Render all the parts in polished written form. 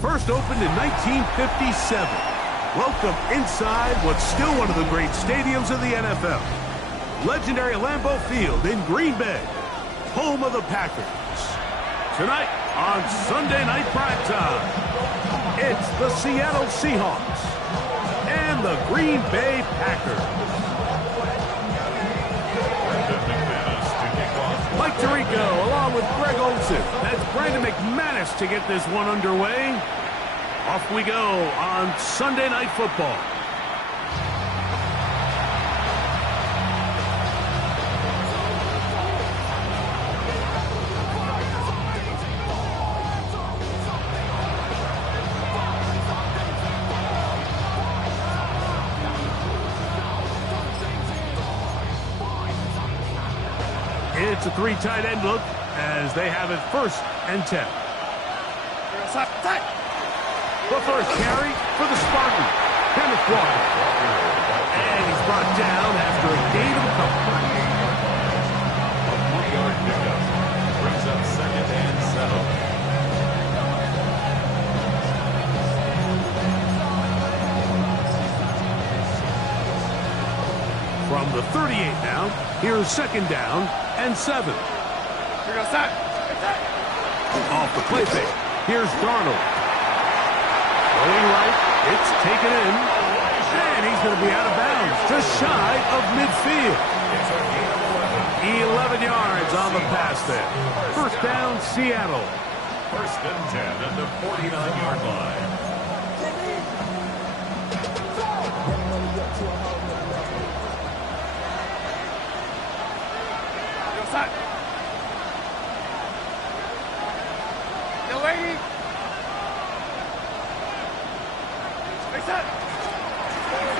first opened in 1957. Welcome inside what's still one of the great stadiums of the NFL. Legendary Lambeau Field in Green Bay, home of the Packers. Tonight on Sunday Night Primetime, it's the Seattle Seahawks and the Green Bay Packers. Mike Tirico along with Greg Olsen. That's Brandon McManus to get this one underway. Off we go on Sunday Night Football. It's a three tight end look as they have it 1st and 10. The first carry for the Spartan, Kenneth Walker. And he's brought down after a gain of a couple. A 3-yard pickup brings up 2nd and 7. From the 38 now, here's 2nd down and 7. Off the play fake, here's Darnold. Going right, it's taken in, and he's going to be out of bounds, just shy of midfield. 11 yards on the pass there. 1st down, Seattle. 1st and 10 at the 49-yard line.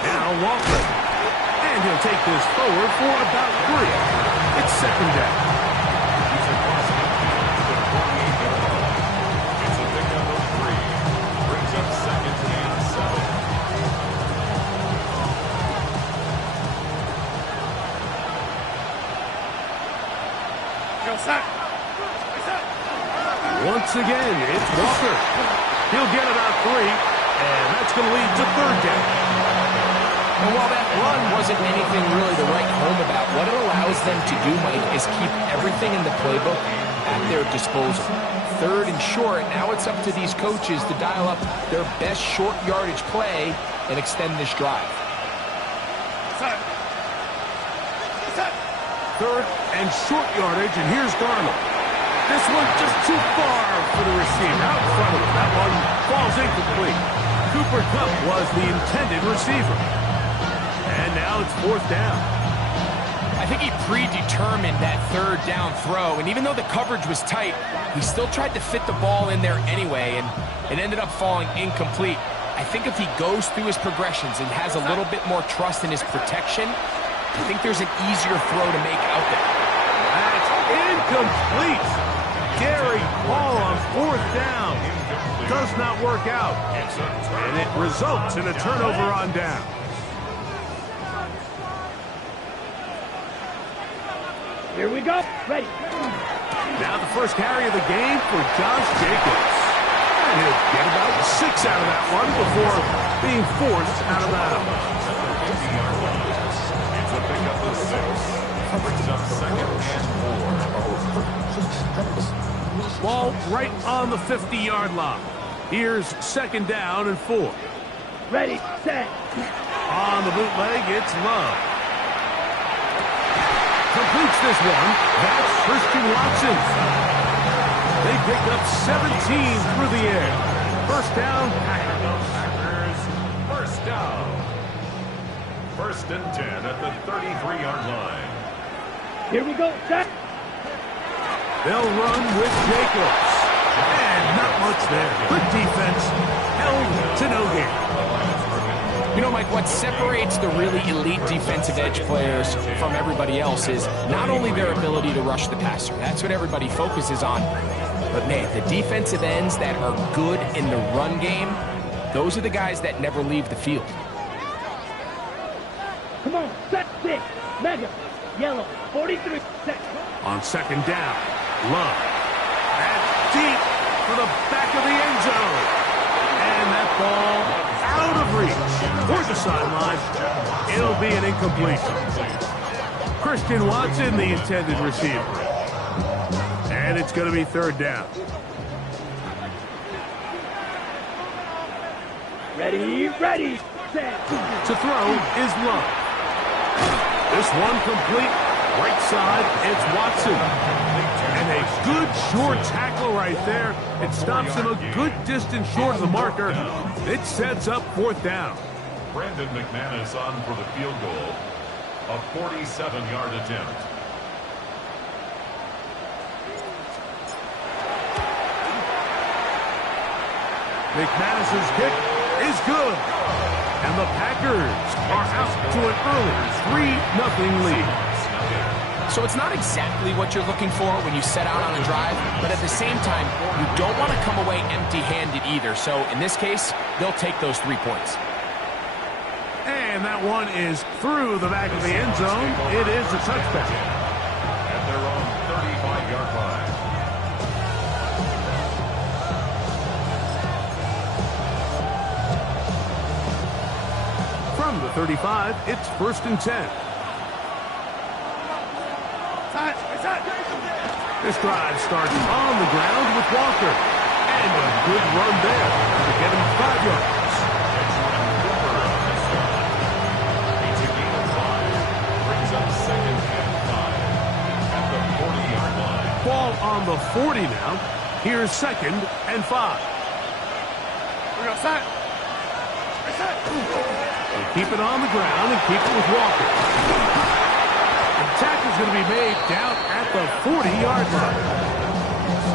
Now Walker. And he'll take this forward for about 3. It's 2nd down. He's across midfield to the 48-yard line. It's a pickup of 3. Brings up 2nd and 7. Once again, it's Walker. He'll get about 3, and that's going to lead to 3rd down. And while that run wasn't anything really to write home about, what it allows them to do, Mike, is keep everything in the playbook at their disposal. 3rd and short, now it's up to these coaches to dial up their best short yardage play and extend this drive. 3rd and short yardage, and here's Darnold. This one just too far for the receiver. Out in front of him. That one falls incomplete. Cooper Kupp was the intended receiver. And now it's 4th down. I think he predetermined that 3rd down throw, and even though the coverage was tight, he still tried to fit the ball in there anyway, and it ended up falling incomplete. I think if he goes through his progressions and has a little bit more trust in his protection, I think there's an easier throw to make out there. That's incomplete. Gary Paul on 4th down. Does not work out. And it results in a turnover on down. Here we go. Ready. Now the first carry of the game for Josh Jacobs. And he'll get about 6 out of that one before being forced out of bounds. It's a pickup of 6. Brings up 2nd and 4. Ball right on the 50-yard line. Here's 2nd down and 4. Ready, set. On the bootleg, it's Love. Completes this one. That's Christian Watson. They pick up 17 through the air. 1st down, Packers. 1st down. 1st and 10 at the 33-yard line. Here we go, set. They'll run with Jacobs. And not much there. Good defense. Held to no gain. You know, Mike, what separates the really elite defensive edge players from everybody else is not only their ability to rush the passer. That's what everybody focuses on. But, man, the defensive ends that are good in the run game, those are the guys that never leave the field. Come on, set 6. Mega. Yellow. 43. Set. On 2nd down, Love. That's deep for the back of the end zone. ball out of reach toward the sideline. It'll be an incompletion. Christian Watson, the intended receiver. And it's going to be third down. Ready, set. To throw is Love. This one complete. Right side, it's Watson. And a good short tackle right there. It stops him a good distance short of the marker. It sets up fourth down. Brandon McManus on for the field goal. A 47-yard attempt. McManus's kick is good. And the Packers are out to an early 3-0 lead. So it's not exactly what you're looking for when you set out on a drive, but at the same time, you don't want to come away empty-handed either. So in this case, they'll take those 3 points. And that one is through the back of the end zone. It is a touchback. At their own 35-yard line. From the 35, it's 1st and 10. This drive starts on the ground with Walker. And a good run there to get him 5 yards. It's a gain of 5. Brings up 2nd and 5. At the 40-yard line. Ball on the 40 now. Here's 2nd and 5. They keep it on the ground and keep it with Walker. Tackle's going to be made down at the 40-yard line.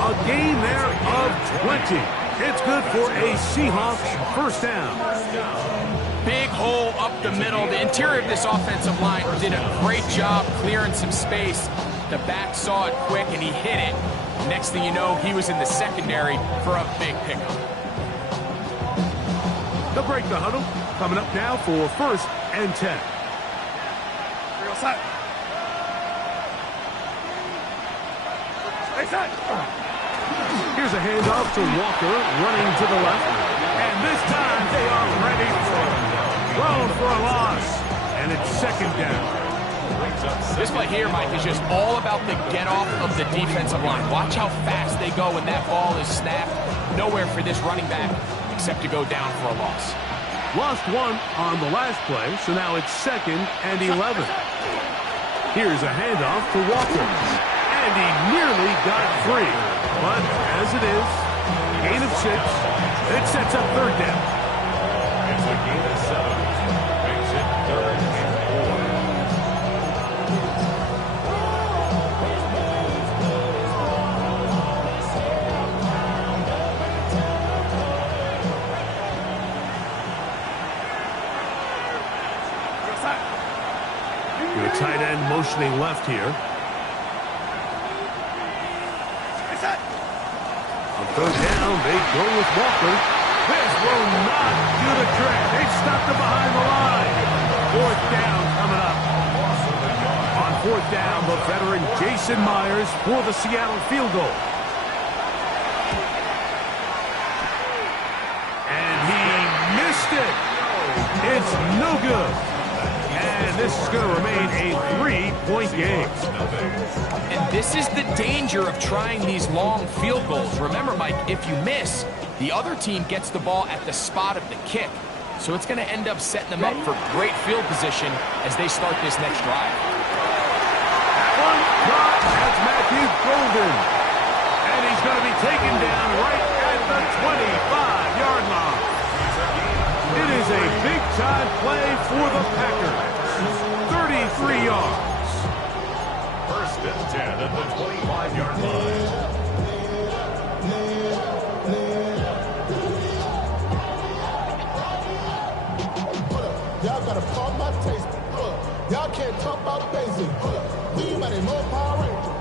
A gain there of 20. It's good for a Seahawks first down. Big hole up the middle. The interior of this offensive line did a great job clearing some space. The back saw it quick, and he hit it. Next thing you know, he was in the secondary for a big pickup. They'll break the huddle. Coming up now for 1st and 10. Here's a handoff to Walker, running to the left. And this time they are ready for it. Thrown for a loss. And it's 2nd down. This play here, Mike, is just all about the get-off of the defensive line. Watch how fast they go when that ball is snapped. Nowhere for this running back except to go down for a loss. Lost one on the last play, so now it's 2nd and 11. Here's a handoff to Walker. And he nearly got free. But as it is, gain of 6. It sets up 3rd down. It's a gain of 7. Makes it 3rd and 4. Your tight end motioning left here. On 3rd down, they go with Walker. This will not do the trick. They stopped him behind the line. 4th down coming up. On 4th down, the veteran Jason Myers for the Seattle field goal. And he missed it. It's no good. And this is going to remain a 3-point game. And this is the danger of trying these long field goals. Remember, Mike, if you miss, the other team gets the ball at the spot of the kick. So it's going to end up setting them up for great field position as they start this next drive. That one caught. That's Matthew Golden. And he's going to be taken down right at the 25-yard line. It is a big-time play for the Packers. 33 yards. 1st and 10 at the 25-yard line. Y'all gotta pump my taste. Y'all can't talk about basic. We might more power ranger.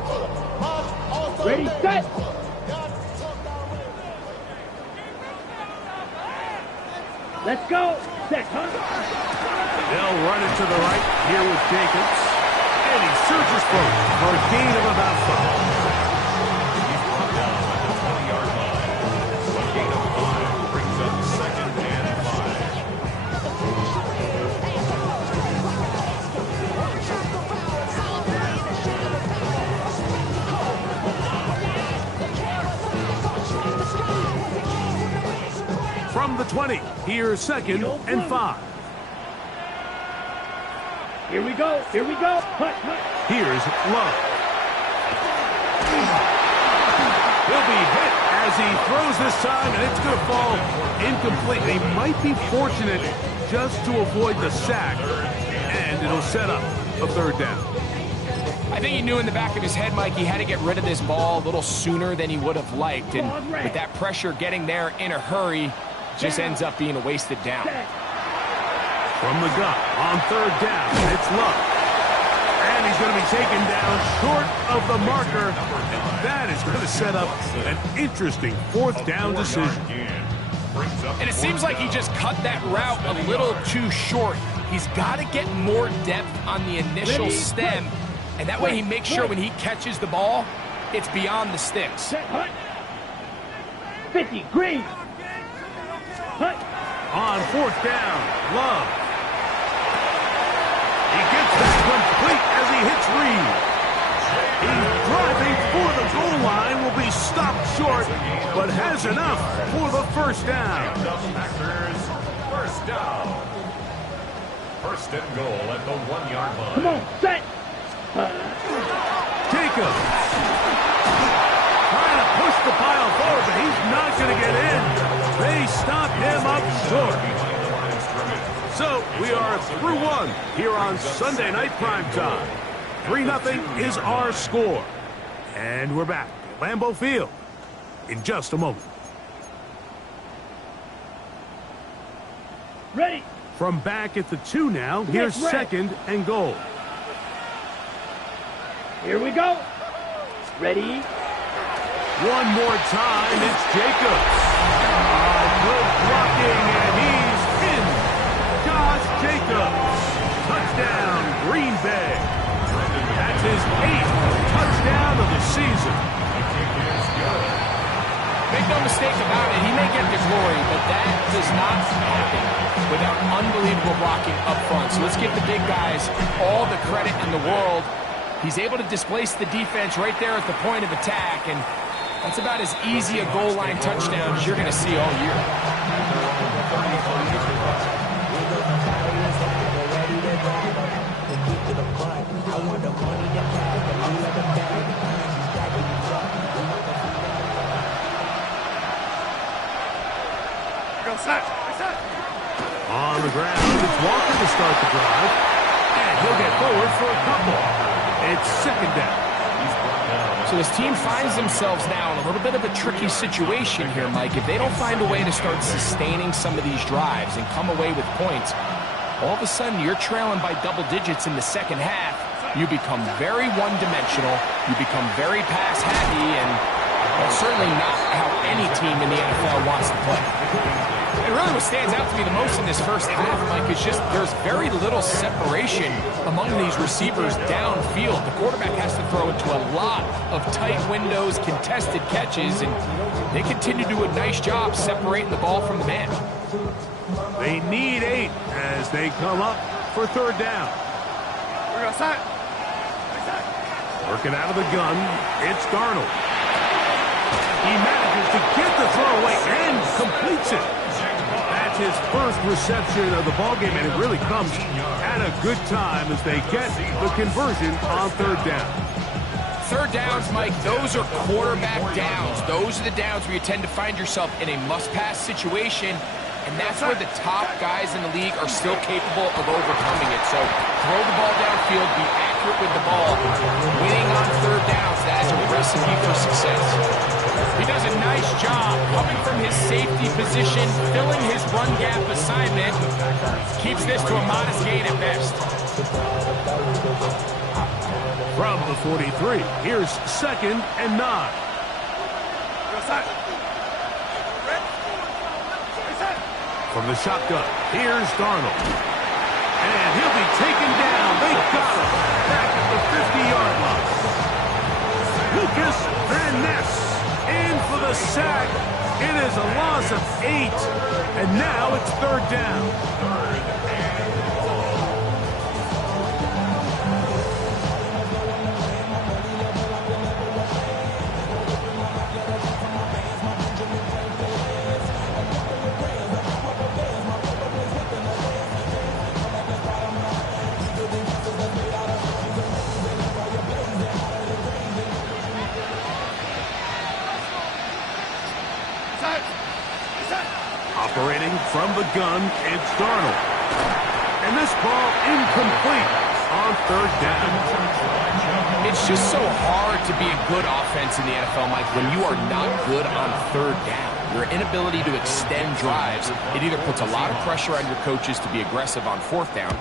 Ready, set. Let's go. Set, huh? They'll run it to the right here with Jacobs. And he surges forward for a gain of about 5. He's brought down at the 20-yard line. A gain of 5 brings up 2nd and From the 20, here's 2nd and 5. Here we go. Here we go. Hut, hut. Here's Love. He'll be hit as he throws this time, and it's going to fall incomplete. He might be fortunate just to avoid the sack, and it'll set up a 3rd down. I think he knew in the back of his head, Mike, he had to get rid of this ball a little sooner than he would have liked. And with that pressure getting there in a hurry, just ends up being a wasted down. From the gun on 3rd down, it's Love. And he's going to be taken down short of the marker. And that is going to set up an interesting 4th down decision. And it seems like he just cut that route a little too short. He's got to get more depth on the initial stem. And that way he makes sure when he catches the ball, it's beyond the sticks. 50, green. Hut. On 4th down, Love. He gets this complete as he hits Reed. He's driving for the goal line, will be stopped short, but has enough for the 1st down. First down. 1st and goal at the 1-yard line. Come on, set. Jacobs. Trying to push the pile forward, but he's not going to get in. They stop him up short. So we are through 1 here on Sunday Night Primetime. 3-0 is our score. And we're back at Lambeau Field in just a moment. Ready. From back at the 2 now, here's 2nd and goal. Here we go. Ready. One more time, it's Jacobs. Good blocking, and he's in. Josh Jacobs. Touchdown, Green Bay. That's his 8th touchdown of the season. Make no mistake about it, he may get the glory, but that does not happen without unbelievable blocking up front. So let's give the big guys all the credit in the world. He's able to displace the defense right there at the point of attack, and that's about as easy a goal line touchdown as you're going to see all year. On the ground, it's Walker to start the drive, and he'll get forward for a couple. It's 2nd down. So this team finds themselves now in a little bit of a tricky situation here, Mike. If they don't find a way to start sustaining some of these drives and come away with points, all of a sudden you're trailing by double digits in the 2nd half. You become very one-dimensional. You become very pass-happy, and that's certainly not how any team in the NFL wants to play. And really what stands out to me the most in this 1st half, Mike, is just there's very little separation among these receivers downfield. The quarterback has to throw into a lot of tight windows, contested catches, and they continue to do a nice job separating the ball from the man. They need 8 as they come up for 3rd down. Working out of the gun, it's Darnold. He manages to get the throw away and completes it. That's his 1st reception of the ballgame, and it really comes at a good time as they get the conversion on 3rd down. 3rd downs, Mike, those are quarterback downs. Those are the downs where you tend to find yourself in a must-pass situation, and that's where the top guys in the league are still capable of overcoming it. So throw the ball downfield, be accurate with the ball. Winning on 3rd downs, that is a recipe for success. He does a nice job coming from his safety position, filling his run gap assignment. Keeps this to a modest gain at best. From the 43, here's 2nd and 9. From the shotgun, here's Darnold. And he'll be taken down. They got him back at the 50-yard line. Lucas Van Ness in for the sack. It is a loss of 8, and now it's 3rd down. Operating from the gun, it's Darnold. And this ball incomplete on third down. It's just so hard to be a good offense in the NFL, Mike, when you are not good on third down. Your inability to extend drives, it either puts a lot of pressure on your coaches to be aggressive on fourth down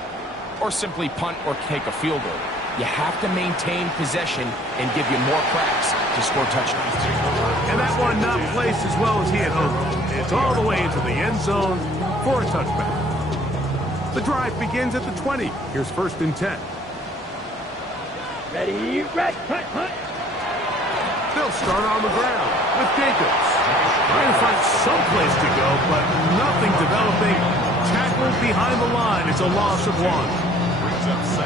or simply punt or take a field goal. You have to maintain possession and give you more cracks to score touchdowns. And that one not placed as well as he had hoped. It's all the way into the end zone for a touchback. The drive begins at the 20. Here's 1st and 10. Ready, red, hunt. They'll start on the ground with Jacobs. Trying to find some place to go, but nothing developing. Tackled behind the line. It's a loss of 1.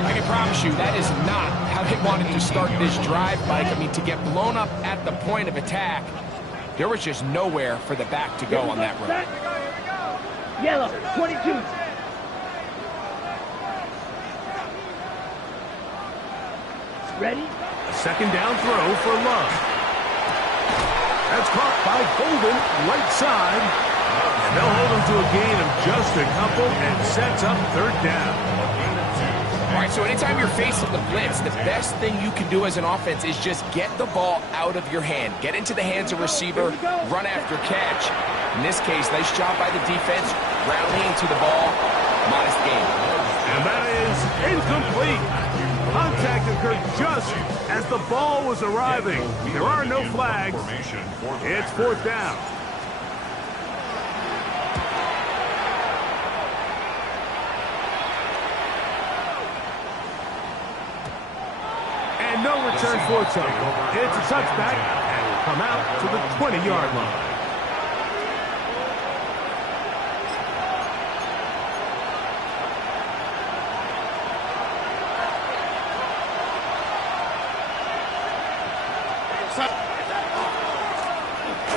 I can promise you that is not how they wanted to start this drive, Mike. I mean, to get blown up at the point of attack, there was just nowhere for the back to go on that run. Yellow, 22. Ready? A 2nd down throw for Love. That's caught by Golden, right side. And they'll hold him to a gain of just a couple and sets up 3rd down. All right, so anytime you're facing the blitz, the best thing you can do as an offense is just get the ball out of your hand. Get into the hands of receiver, run after catch. In this case, nice job by the defense, rallying to the ball. Modest gain. And that is incomplete. Contact occurred just as the ball was arriving. There are no flags. It's 4th down. And no return for Tucker. It's a touchback and will come out to the 20-yard line.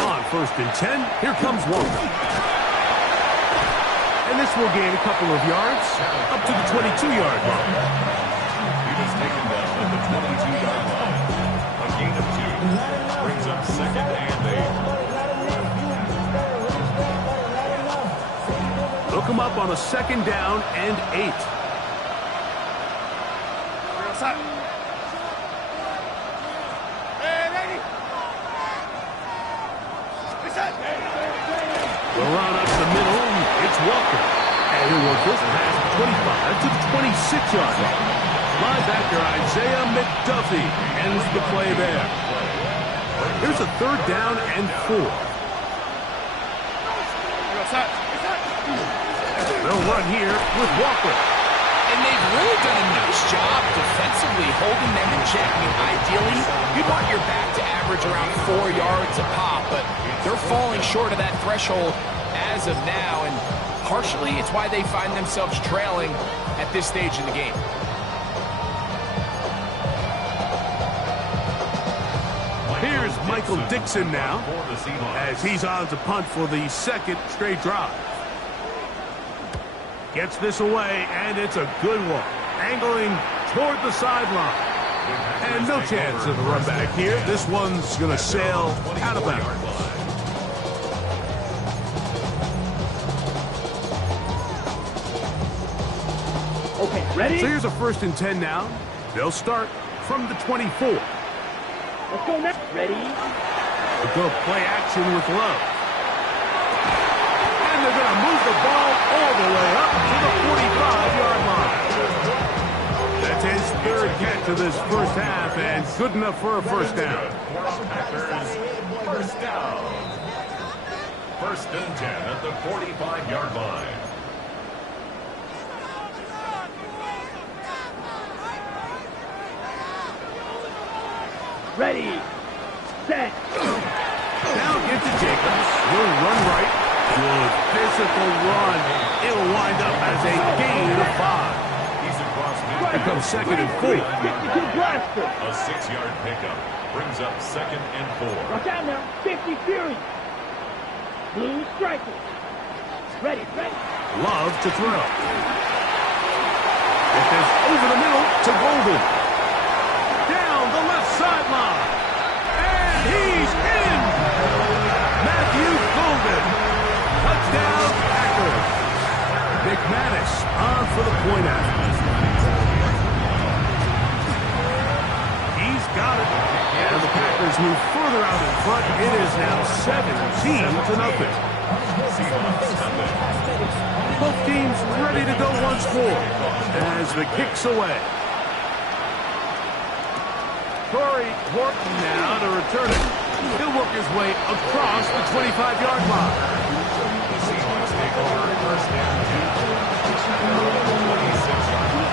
On 1st and 10, here comes Walker. And this will gain a couple of yards up to the 22-yard line. He was taken down at the 22-yard line. A gain of 2 brings up 2nd and 8. Look him up on a 2nd down and 8. The run up the middle, it's Walker. And he'll work this past the 25 to the 26-yard line. Linebacker Isaiah McDuffie ends the play there. Here's a 3rd down and 4. They'll run here with Walker. And they've really done a nice job defensively holding them in check. I mean, ideally, you'd want your back to average around 4 yards a pop, but they're falling short of that threshold as of now, and partially it's why they find themselves trailing at this stage in the game. Here's Michael Dixon now, as he's on to punt for the 2nd straight drive. Gets this away, and it's a good one. Angling toward the sideline. And no chance of a run back here. This one's going to sail out of bounds. Okay, ready? So here's a 1st and 10 now. They'll start from the 24. Let's go next. Ready? They'll go play action with Love. And they're going to move the ball all the way up to the 45-yard line. That's his 3rd catch of this 1st half, and good enough for a 1st down. Packers, 1st down. 1st and 10 at the 45-yard line. Ready, set. Now get to Jacobs. He'll run right. Good physical run. It'll wind up as a gain of 5. He's across Here comes 2nd and 4. 52 blaster. a 6-yard pickup. Brings up 2nd and 4. Watch out now. 50 Fury. Blue striker. Ready, ready. Love to throw. It is over the middle to Golden. Down the left sideline. And he's in. Matthew Golden move further out in front. It is now 17-0. Both teams ready to go once more as the kick's away. Corey Horton now to return it. He'll work his way across the 25-yard line. The Seahawks take over first down 26-yard line.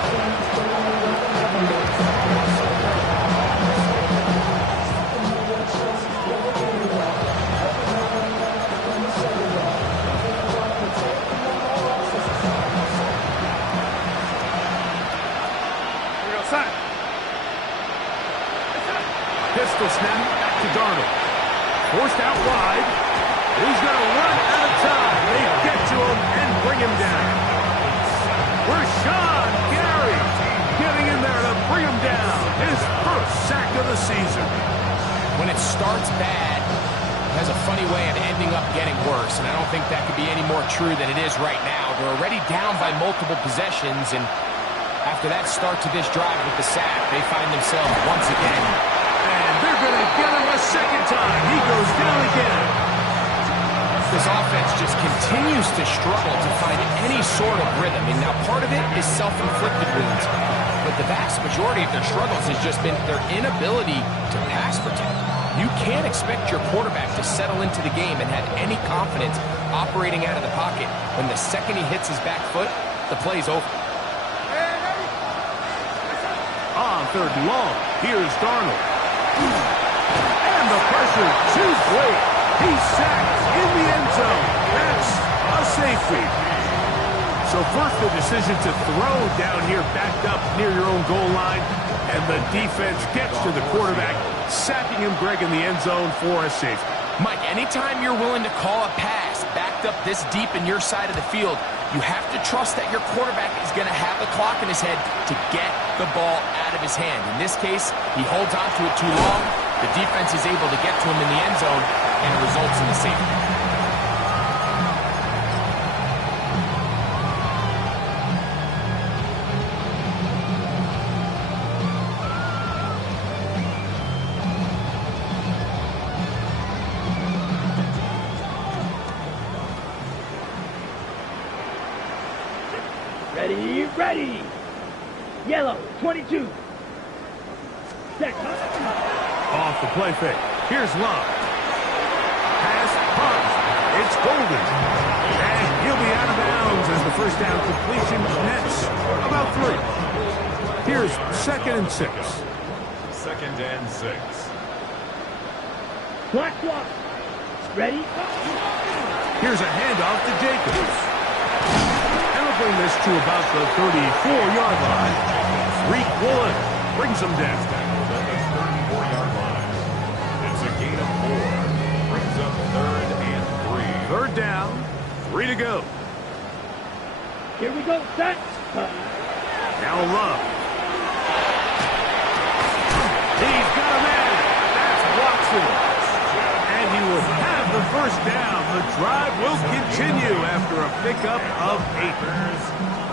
Pistol snap back to Darnold. Forced out wide. He's going to run out of time. They get to him and bring him down. Rashawn Gary getting in there to bring him down. His first sack of the season. When it starts bad, it has a funny way of ending up getting worse, and I don't think that could be any more true than it is right now. They're already down by multiple possessions, and after that start to this drive with the sack, they find themselves once again. And they're going to get him a second time. He goes down again. This offense just continues to struggle to find any sort of rhythm. And now part of it is self-inflicted wounds. But the vast majority of their struggles has just been their inability to pass protect. You can't expect your quarterback to settle into the game and have any confidence operating out of the pocket. When the second he hits his back foot, the play's over. On third and long, here's Darnold. And the pressure too great. He's sacked in the end zone. That's a safety. So first the decision to throw down here backed up near your own goal line. And the defense gets to the quarterback, sacking him, Greg, in the end zone for a safety. Mike, anytime you're willing to call a pass backed up this deep in your side of the field, you have to trust that your quarterback is going to have the clock in his head to get the ball out of his hand. In this case, he holds on to it too long. The defense is able to get to him in the end zone, and it results in the safety. Ready. Yellow, 22. Set. Off the play fake. Here's Love. Pass, punt. It's Golden. And he'll be out of bounds as the first down completion nets about 3. Here's 2nd and 6. 2nd and 6. Clock. Ready. Here's a handoff to Jacobs. And we'll bring this to about the 34-yard line. Reek Woolen brings them down. At the 34-yard line. It's a gain of 4. Brings up 3rd and 3. Third down, 3 to go. Here we go, set. Now Love. He's got a man. That's Watson. And he will have the first down. The drive will continue after a pickup of 8.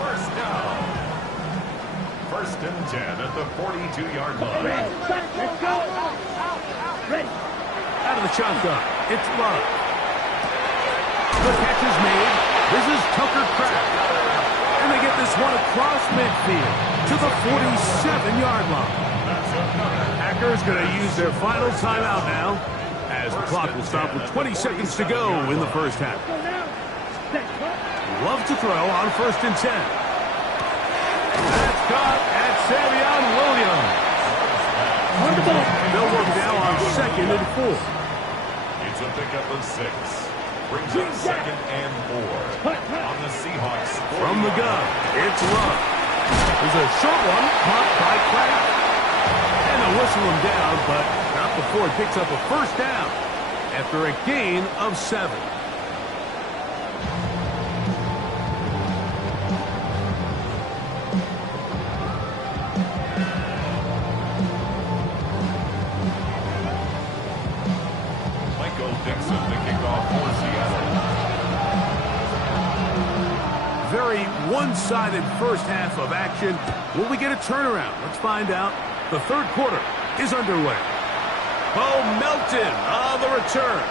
First down. 1st and 10 at the 42-yard line. Let's go. Ready. Out of the shotgun, it's Love. The catch is made. This is Tucker Kraft. And they get this one across midfield to the 47-yard line. Packers going to use their final timeout now, as the clock will stop with 20 seconds to go in the first half. Love to throw on 1st and 10. That's caught at Savion Williams. They'll work now on 2nd and 4. It's a pickup of 6. Brings up 2nd and 4. On the Seahawks. From the gun, it's Love. There's a short one caught by Kraft. And they'll whistle him down, but not before it picks up a first down after a gain of 7. Very one-sided first half of action. Will we get a turnaround? Let's find out. The third quarter is underway. Bo Melton on the return.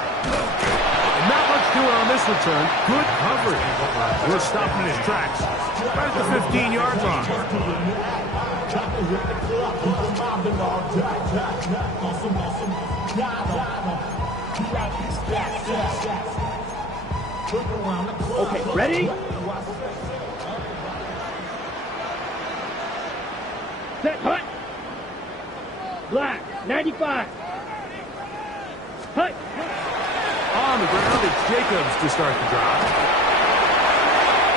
Not much doing on this return. Good coverage. We're stopping his tracks. Right at the 15-yard line. Okay, ready? Set, hut. Black, 95. Hut. On the ground, it's Jacobs to start the drive.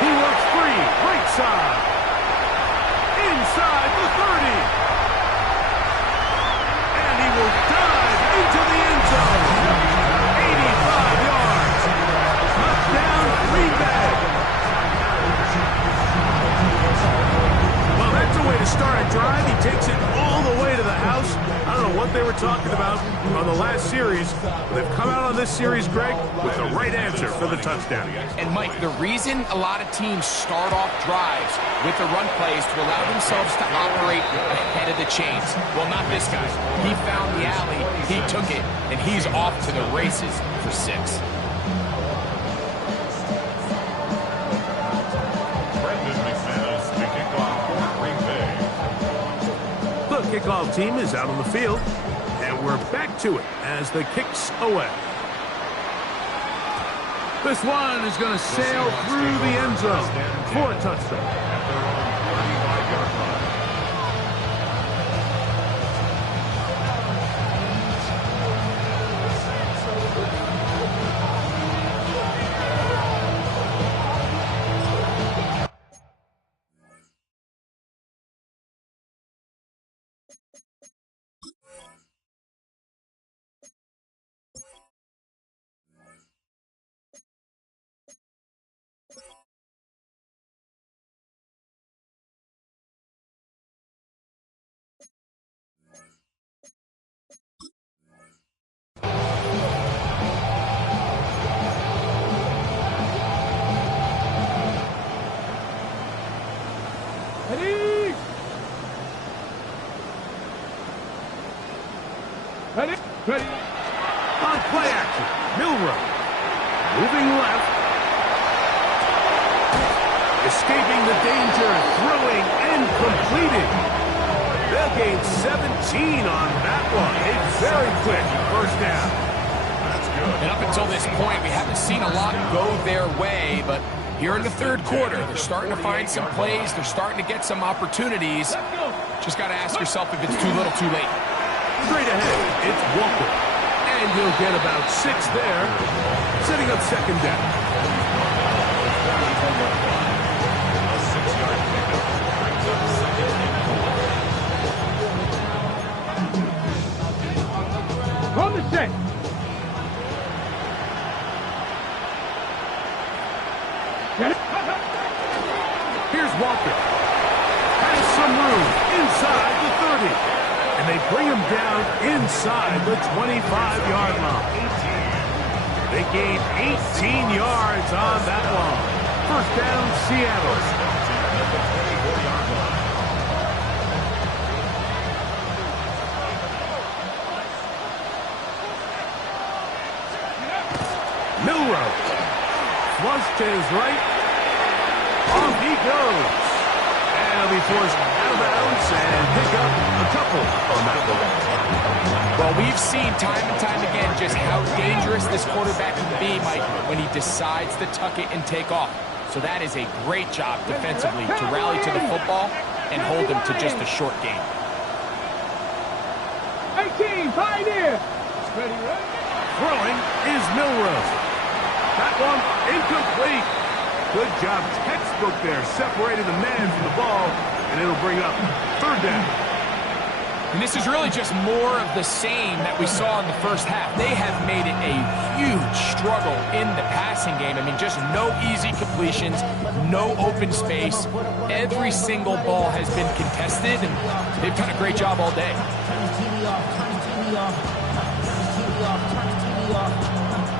He works free, right side. Inside the 30. And he will dive into the end zone. 85 yards. Touchdown, Green Bay. Well, that's a way to start a drive. He takes it all the way to the house. I don't know what they were talking about on the last series, but they've come out on this series, Greg, with the right answer for the touchdown. And, Mike, the reason a lot of teams start off drives with the run plays to allow themselves to operate ahead of the chains. Well, not this guy. He found the alley, he took it, and he's off to the races for 6. Kickoff team is out on the field, and we're back to it as the kick's away. This one is going to sail through the end zone for a touchdown. Ready? On play action, Milrow. Moving left. Escaping the danger, throwing and completing. They'll gain 17 on that one. A very quick first down. That's good. And up until this point, we haven't seen a lot go their way, but here in the third quarter, they're starting to find some plays. They're starting to get some opportunities. Just got to ask yourself if it's too little, too late. Straight ahead, it's Walker. And he'll get about 6 there, setting up second down. A 6-yard pickup brings up second and 4. On the set. Here's Walker. Has some room inside the 30. And they bring him down inside the 25-yard line. They gain 18 yards on that one. First down, Seattle. Milrow. Flush to his right. Off he goes. And he'll be forced out of bounds and pick up a couple on that one. Well, we've seen time and time again just how dangerous this quarterback can be, Mike, when he decides to tuck it and take off. So that is a great job defensively to rally to the football and hold him to just a short game. 18, Pioneer. Ready, ready? Throwing is Milrow. That one incomplete. Good job, textbook there, separating the man from the ball, and it'll bring up third down. And this is really just more of the same that we saw in the first half. They have made it a huge struggle in the passing game. I mean, just no easy completions, no open space. Every single ball has been contested, and they've done a great job all day. Turn his TV off, turn his TV off, turn his TV off,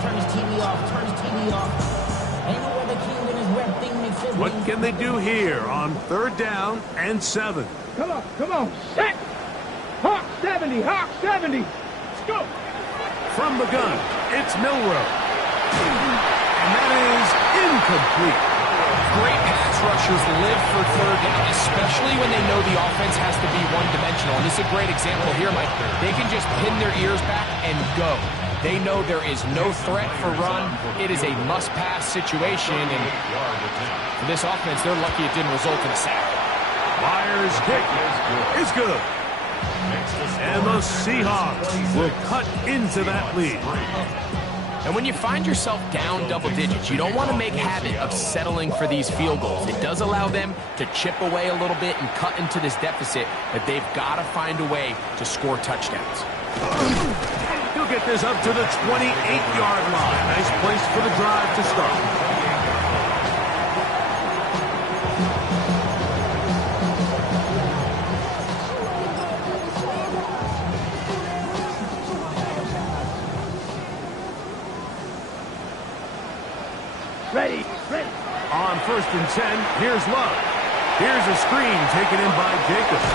turn his TV off, turn his TV off, turn his TV off. What can they do here on third down and 7? Come on, set. Hawk 70, Hawk 70. From the gun, it's Milroe. And that is incomplete. Great pass rushers live for third down, especially when they know the offense has to be one-dimensional. And this is a great example here, Mike. They can just pin their ears back and go. They know there is no threat for run. It is a must-pass situation. And for this offense, they're lucky it didn't result in a sack. Myers' kick is good. And the Seahawks will cut into that lead. And when you find yourself down double digits, you don't want to make habit of settling for these field goals. It does allow them to chip away a little bit and cut into this deficit, but they've got to find a way to score touchdowns. He'll get this up to the 28-yard line. Nice place for the drive to start. Ready. On 1st and 10, here's Love. Here's a screen taken in by Jacobs.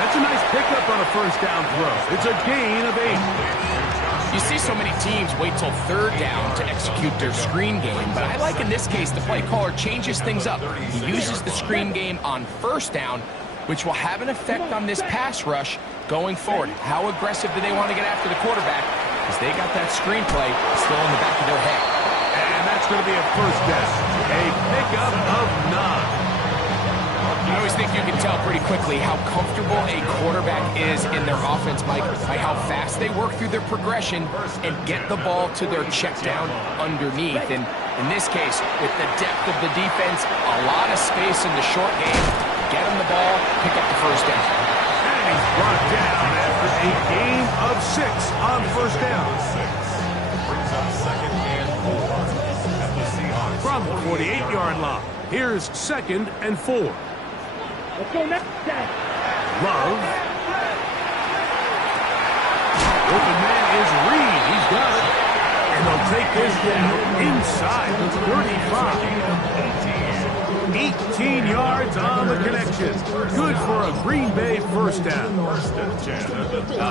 That's a nice pickup on a first down throw. It's a gain of 8. You see so many teams wait till third down to execute their screen game, but I like in this case the play caller changes things up. He uses the screen game on first down, which will have an effect on this pass rush going forward. How aggressive do they want to get after the quarterback? Because they got that screen play still in the back of their head. And that's going to be a first down. A pickup of 9. I always think you can tell pretty quickly how comfortable a quarterback is in their offense, Mike, by how fast they work through their progression and get the ball to their check down underneath. And in this case, with the depth of the defense, a lot of space in the short game, get him the ball, pick up the first down. And he's brought down after a gain of 6 on first down. Brings up 2nd and 4 at the Seahawks. From the 48-yard line, here's 2nd and 4. Let's go next. Love. Open man is Reed. He's got it. And they'll take this down inside the 35. 18 yards on the connection. Good for a Green Bay first down.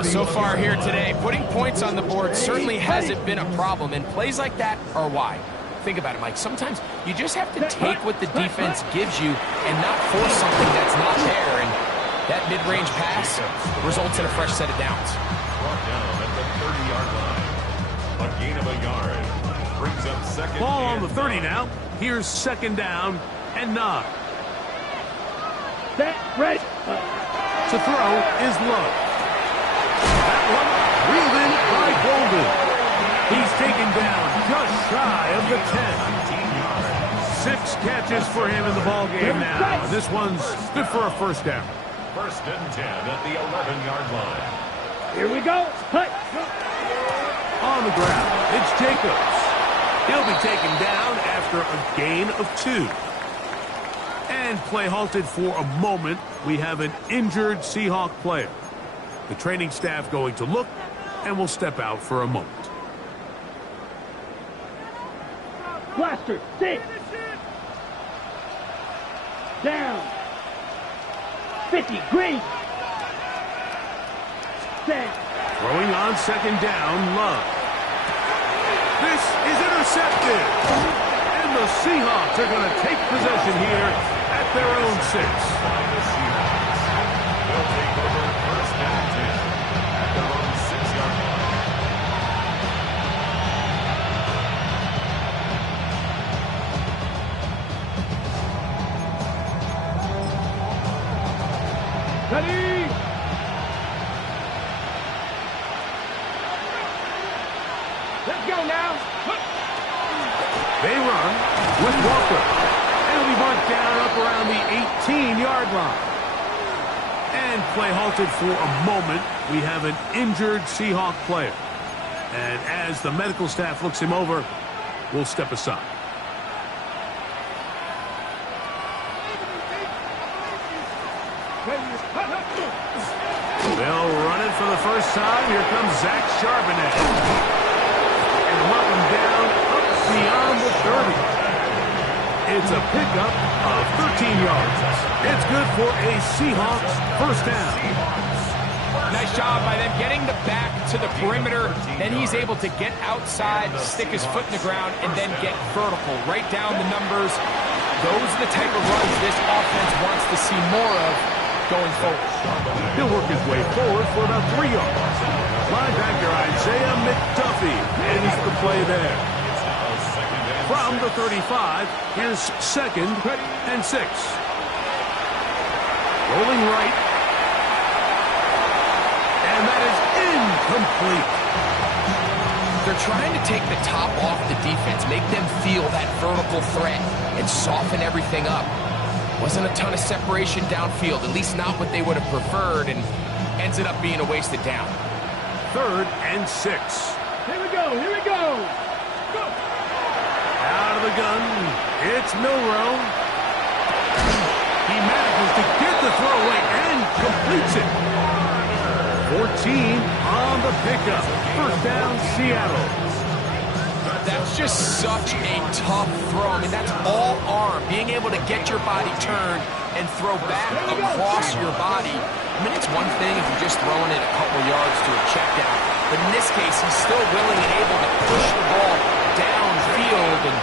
So far here today, putting points on the board certainly hasn't been a problem, and plays like that are why. Think about it, Mike. Sometimes you just have to take what the defense gives you and not force something that's not there. And that mid-range pass results in a fresh set of downs. Brought down at the 30-yard line. A gain of a yard. Brings up 2nd Ball on and the 30 now. Here's 2nd down and 9. Set. Ready. To throw is Love. That one reeled in by Golden. He's taken down just shy of the 10. 6 catches for him in the ball game now. This one's good for a first down. 1st and 10 at the 11-yard line. Here we go. Hut. On the ground, it's Jacobs. He'll be taken down after a gain of 2. And play halted for a moment. We have an injured Seahawk player. The training staff going to look, and will step out for a moment. Blaster. 6. Down. 50. Green. Set. Throwing on 2nd down, Love. This is intercepted. And the Seahawks are going to take possession here at their own 6. They'll take over 1st and 10 at their own 6-yard line. Ready. Let's go now. They run with Walker. It'll be marked down up around the 18-yard line. And play halted for a moment. We have an injured Seahawk player. And as the medical staff looks him over, we'll step aside. They'll run it for the first time. Here comes Zach Charbonnet. And mark him down up beyond the 30. It's a pickup of 13 yards. It's good for a Seahawks first down. Nice job by them getting the back to the perimeter. Then he's able to get outside, stick his foot in the ground, and then get vertical. Right down the numbers. Those are the type of runs this offense wants to see more of going forward. He'll work his way forward for about 3 yards. Linebacker Isaiah McDuffie ends the play there. From the 35, here's 2nd and 6. Rolling right. And that is incomplete. They're trying to take the top off the defense, make them feel that vertical threat, and soften everything up. Wasn't a ton of separation downfield, at least not what they would have preferred, and ends it up being a wasted down. 3rd and 6. Here we go, here we go. Go. Out of the gun, it's Milroe. He manages to get the throw away and completes it. 14 on the pickup. 1st down, Seattle. That's just such a tough throw. I mean, that's all arm. Being able to get your body turned and throw back across your body. I mean, it's one thing if you're just throwing it a couple yards to a check down. But in this case, he's still willing and able to push the ball downfield. And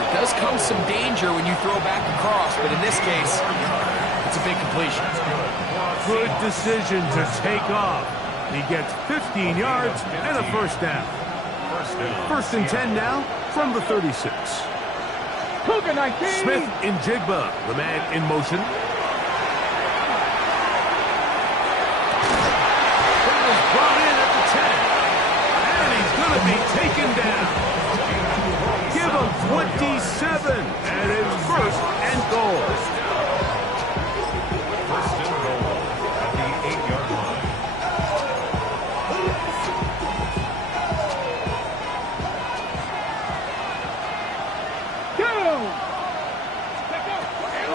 it does come some danger when you throw back across. But in this case, it's a big completion. Good decision to take off. He gets 15 yards and a 1st down. 1st and 10 now from the 36. Cougar 19. Smith in Jigba, the man in motion. That is brought in at the 10. And he's going to be taken down. Give him 27. And it's 1st and goal. 1st and goal at the 8-yard line.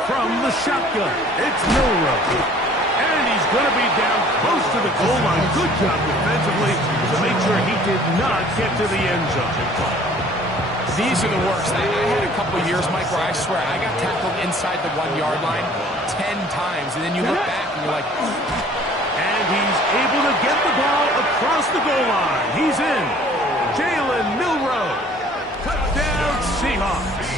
From the shotgun, it's Milroe. And he's going to be down close to the goal line. Good job defensively to make sure he did not get to the end zone. These are the worst. I had a couple years, Mike, where I swear I got tackled inside the 1-yard line 10 times. And then you look back and you're like... And he's able to get the ball across the goal line. He's in. Jalen Milroe. Touchdown, Seahawks.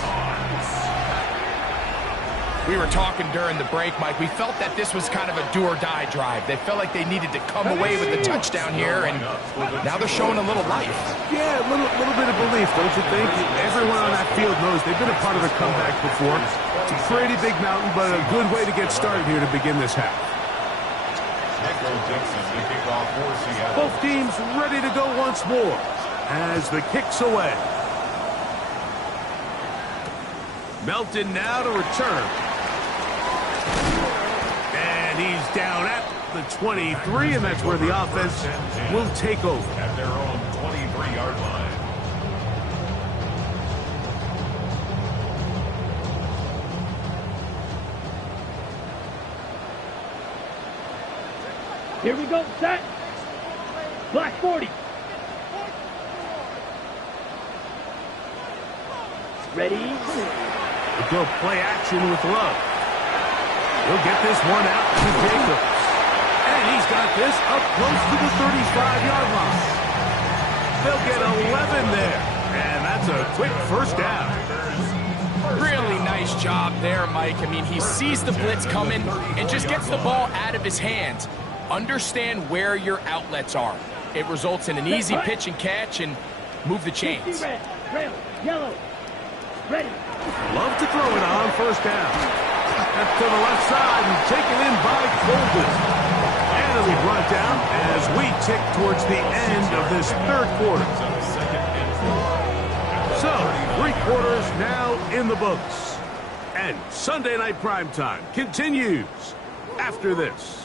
We were talking during the break, Mike. We felt that this was kind of a do-or-die drive. They felt like they needed to come away with the touchdown here, and now they're showing a little life. Yeah, a little bit of belief, don't you think? Everyone on that field knows they've been a part of a comeback before. It's a pretty big mountain, but a good way to get started here to begin this half. Both teams ready to go once more as the kick's away. Melton now to return. And he's down at the 23, and that's where the offense will take over. At their own 23-yard line. Here we go, set. Black 40. Ready? We'll go play action with Love. He'll get this one out to Jacobs. And he's got this up close to the 35-yard line. They'll get 11 there. And that's a quick 1st down. Really nice job there, Mike. I mean, he sees the blitz coming and just gets the ball out of his hands. Understand where your outlets are. It results in an easy pitch and catch and move the chains. Red, rail, yellow. Ready. Love to throw it on 1st down. Up to the left side and taken in by Golden. And it'll be brought down as we tick towards the end of this 3rd quarter. So, 3 quarters now in the books. And Sunday Night Primetime continues after this.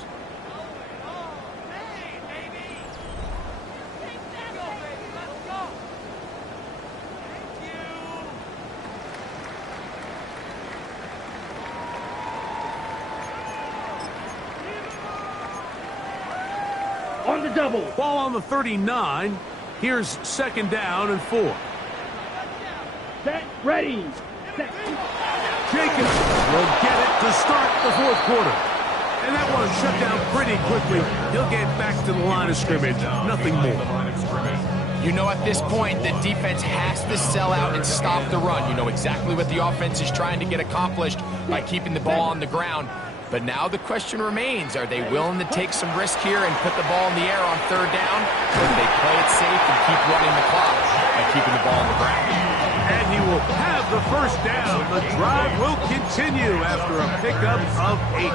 On the double. Ball on the 39. Here's 2nd down and 4. Set. Ready. Set. Jacobs will get it to start the 4th quarter. And that one shut down pretty quickly. He'll get back to the line of scrimmage. Nothing more. You know, at this point, the defense has to sell out and stop the run. You know exactly what the offense is trying to get accomplished by keeping the ball on the ground. But now the question remains, are they willing to take some risk here and put the ball in the air on third down? Or do they play it safe and keep running the clock by keeping the ball on the ground? And he will have the first down. The drive will continue after a pickup of 8.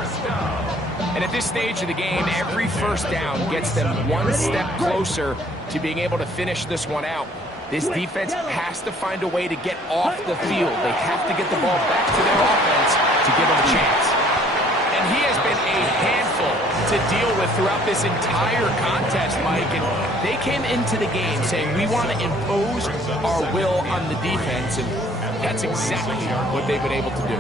And at this stage of the game, every first down gets them one step closer to being able to finish this one out. This defense has to find a way to get off the field. They have to get the ball back to their offense to give them a chance. And he has been a handful to deal with throughout this entire contest, Mike. And they came into the game saying, we want to impose our will on the defense. And that's exactly what they've been able to do.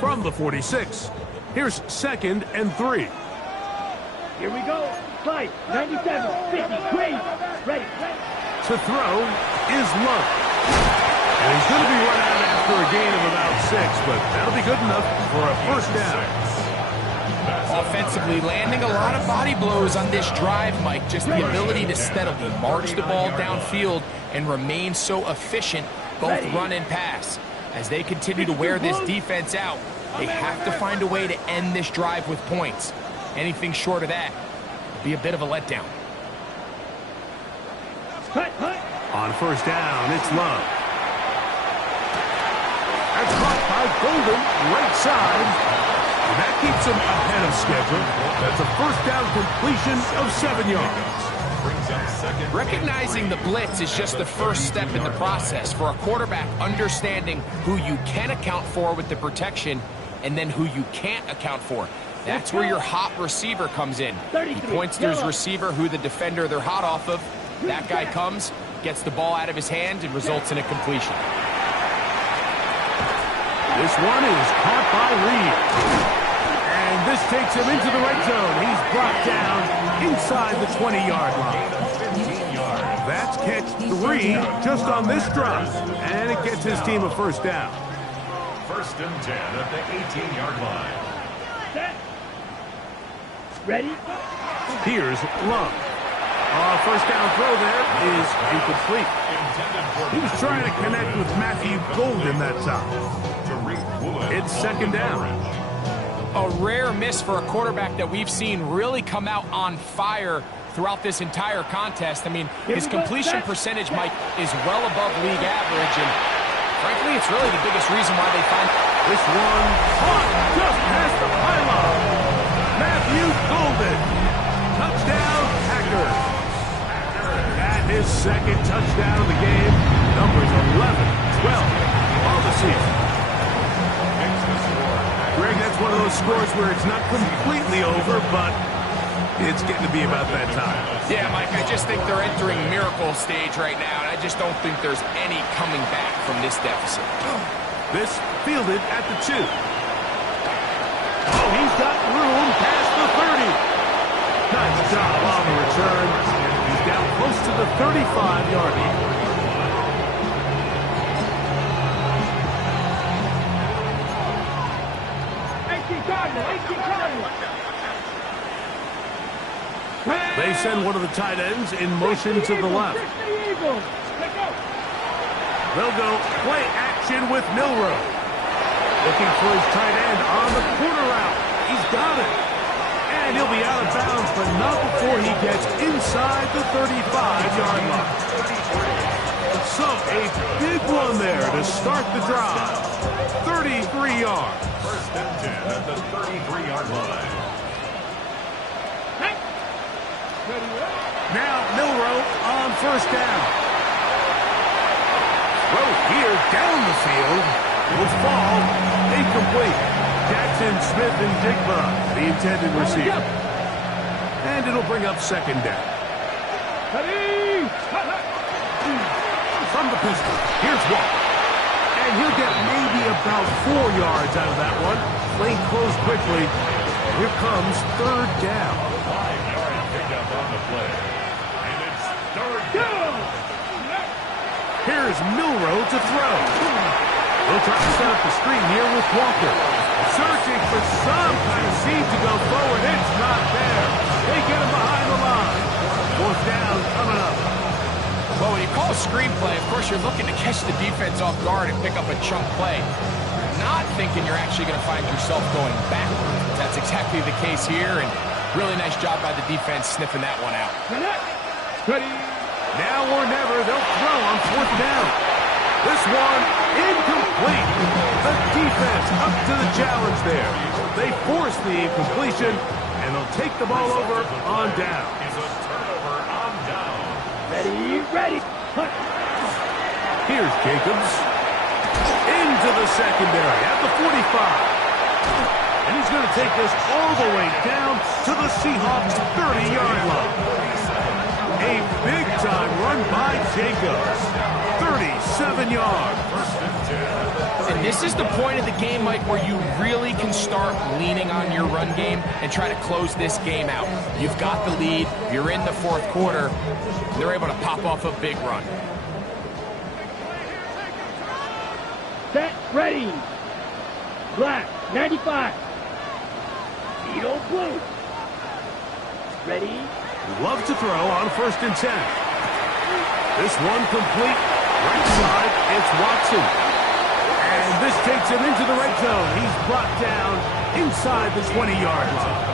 From the 46, here's 2nd and 3. Here we go. Lyfe, 97, 50, Green. Ready. To throw is Love. And he's going to be run out after a gain of about 6, but that'll be good enough for a first down. Offensively, landing a lot of body blows on this drive, Mike. Just the ability to steadily march the ball downfield and remain so efficient, both run and pass. As they continue to wear this defense out, they have to find a way to end this drive with points. Anything short of that would be a bit of a letdown. On first down, it's Love. That's caught by Golden, right side. And that keeps him ahead of schedule. That's a first down completion of 7 yards. Recognizing the blitz is just the first step in the process for a quarterback, understanding who you can account for with the protection and then who you can't account for. That's where your hot receiver comes in. He points to his receiver, who the defender they're hot off of. That guy comes, gets the ball out of his hand, and results in a completion. This one is caught by Reed. And this takes him into the red zone. He's brought down inside the 20-yard line. That's catch 3 just on this drive. And it gets his team a first down. 1st and 10 at the 18-yard line. Ready? Here's Love. First down throw there is incomplete. He was trying to connect with Matthew Golden that time. It's 2nd down. A rare miss for a quarterback that we've seen really come out on fire throughout this entire contest. I mean, his completion percentage, Mike, is well above league average, and frankly, it's really the biggest reason why they find this one caught just past the pylon. Matthew Golden. Touchdown, Packers. That is 2nd touchdown of the game. Numbers 11, 12 on the season. Greg, that's one of those scores where it's not completely over, but it's getting to be about that time. Yeah, Mike, I just think they're entering miracle stage right now, and I just don't think there's any coming back from this deficit. This fielded at the 2. Oh, he's got room past the 30. Nice job on the return. He's down close to the 35-yard line. They send one of the tight ends in motion to the left. They'll go play action with Milroe. Looking for his tight end on the corner route. He's got it. And he'll be out of bounds, but not before he gets inside the 35-yard line. So a big one there to start the drive. 33 yards. 1st and 10 at the 33-yard line. Now Milroe on first down. Throw here down the field. Will fall. Incomplete. Jackson, Smith, and Jigba, the intended receiver. And it'll bring up 2nd down. From the pistol, here's Walker. And he'll get maybe about 4 yards out of that one. Lane closed quickly. Here comes 3rd down. 5-yard pickup on the play. And it's 3rd down. Here's Milrow to throw. He'll try to set up the screen here with Walker. Searching for some kind of seed to go forward. It's not there. They get him behind the line. Fourth down coming up. Well, when you call a screenplay, of course, you're looking to catch the defense off guard and pick up a chunk play. Not thinking you're actually going to find yourself going backwards. That's exactly the case here, and really nice job by the defense sniffing that one out. Ready. Now or never, they'll throw on fourth down. This one incomplete. The defense up to the challenge there. They force the incompletion, and they'll take the ball over on down. Is a turnover on down. Ready. Here's Jacobs. Into the secondary at the 45. And he's going to take this all the way down to the Seahawks' 30-yard line. A big-time run by Jacobs. 37 yards. And this is the point of the game, Mike, where you really can start leaning on your run game and try to close this game out. You've got the lead. You're in the fourth quarter. They're able to pop off a big run. Set, ready. Black, 95. Vito blue. Ready. Love to throw on 1st and 10. This one complete. Right side, it's Watson. And this takes him into the red zone. He's brought down inside the 20-yard line.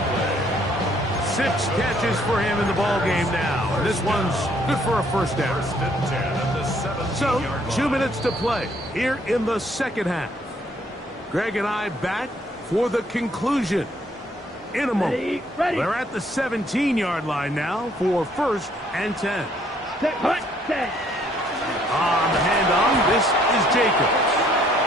6 catches for him in the ball game now. And this one's good for a first down. So, 2 minutes to play here in the second half. Greg and I back for the conclusion in a moment. Ready. They're at the 17-yard line now for 1st and 10. Set. On the handoff, this is Jacobs.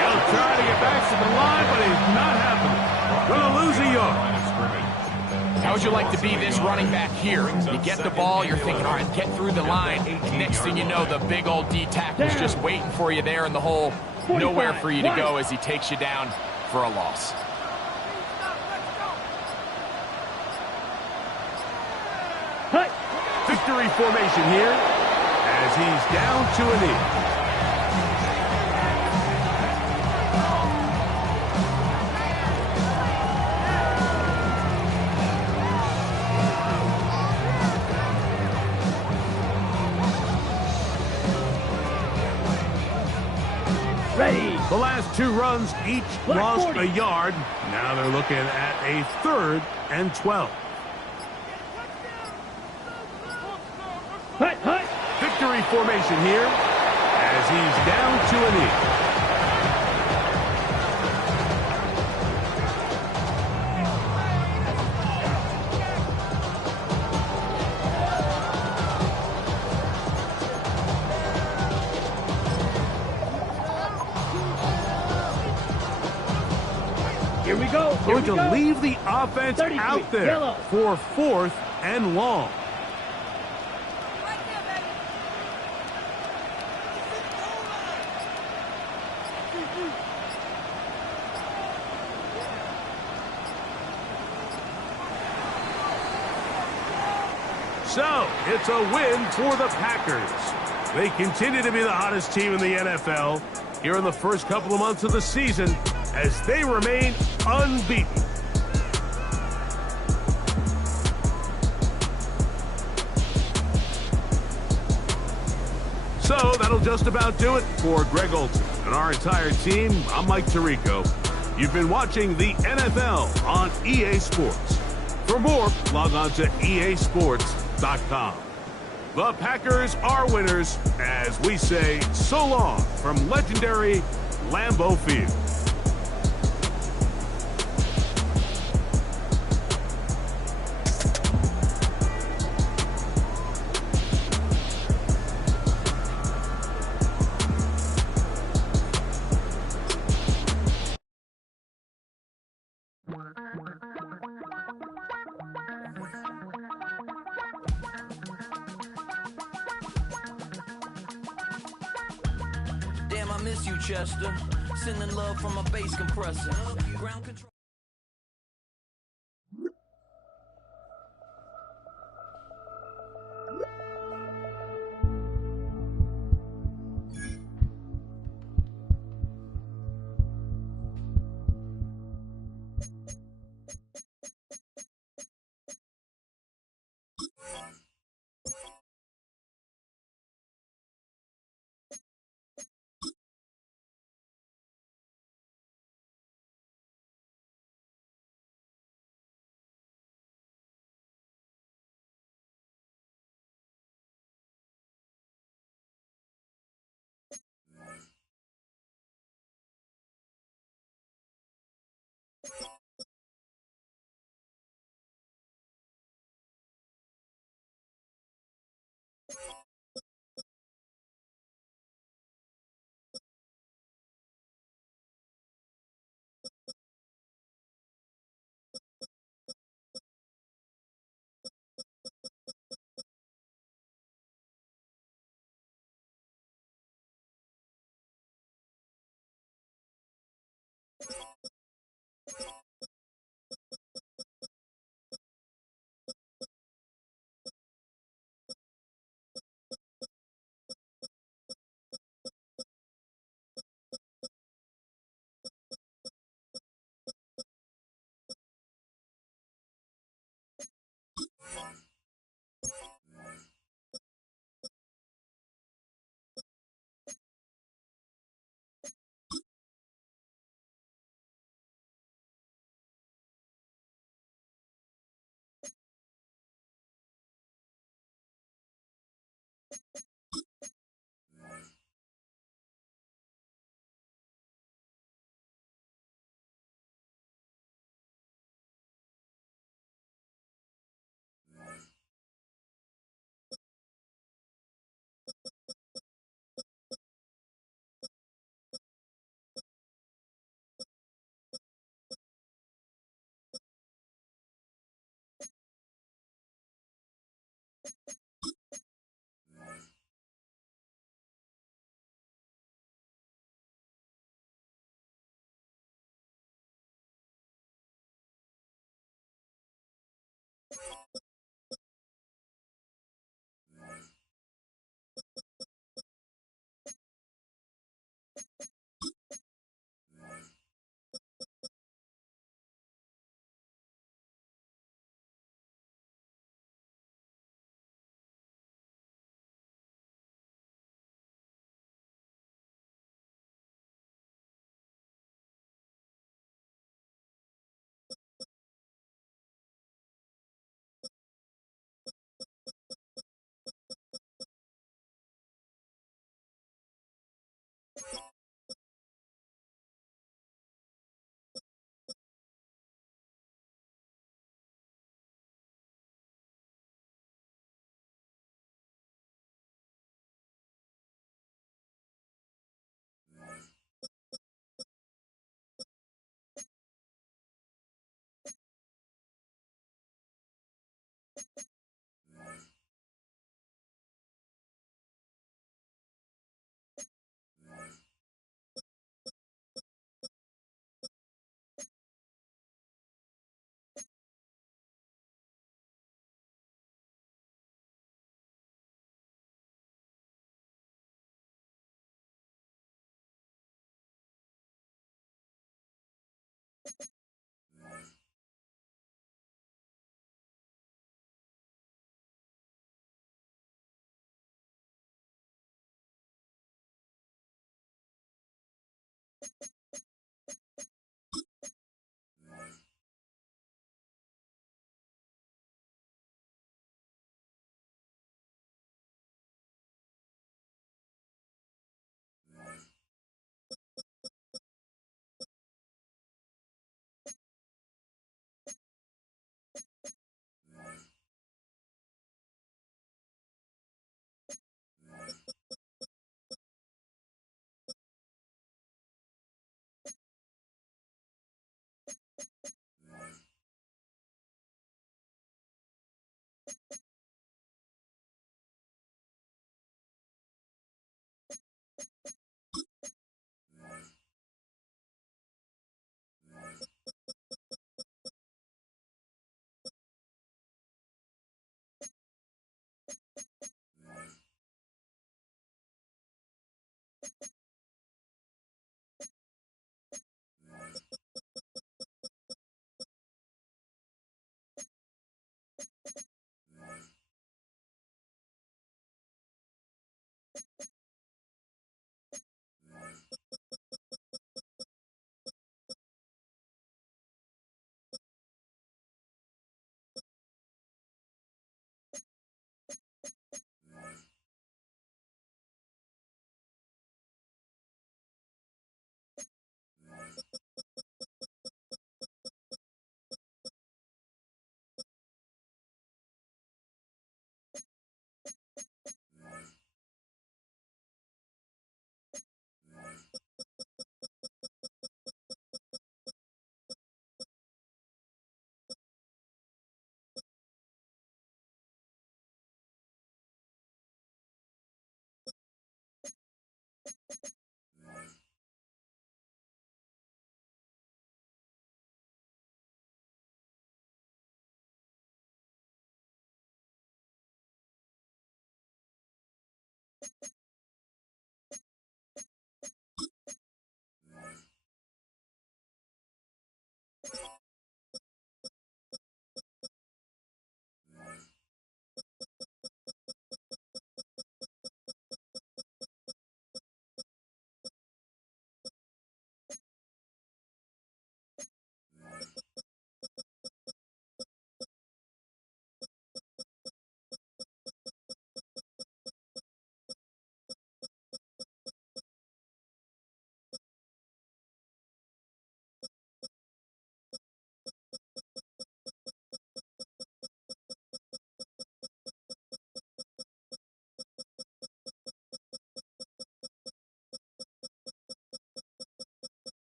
He'll try to get back to the line, but he's not happening. Going to lose a yard. How would you like to be this running back here? You get the ball, you're thinking, all right, get through the line. Next thing you know, the big old D tackle's just waiting for you there in the hole. Nowhere for you to go as he takes you down for a loss. Victory formation here as he's down to a knee. Ready. The last 2 runs each lost 40. a yard. Now they're looking at a 3rd and 12. Victory formation here as he's down to a knee. Here we go. Going to leave the offense out there yellow. for 4th and long. So, it's a win for the Packers. They continue to be the hottest team in the NFL here in the first couple of months of the season as they remain unbeaten. So, that'll just about do it for Greg Olson and our entire team. I'm Mike Tirico. You've been watching the NFL on EA Sports. For more, log on to easports.com. The Packers are winners as we say so long from legendary Lambeau Field. Damn, I miss you, Chester. Sending love from a bass compressor. Ground control.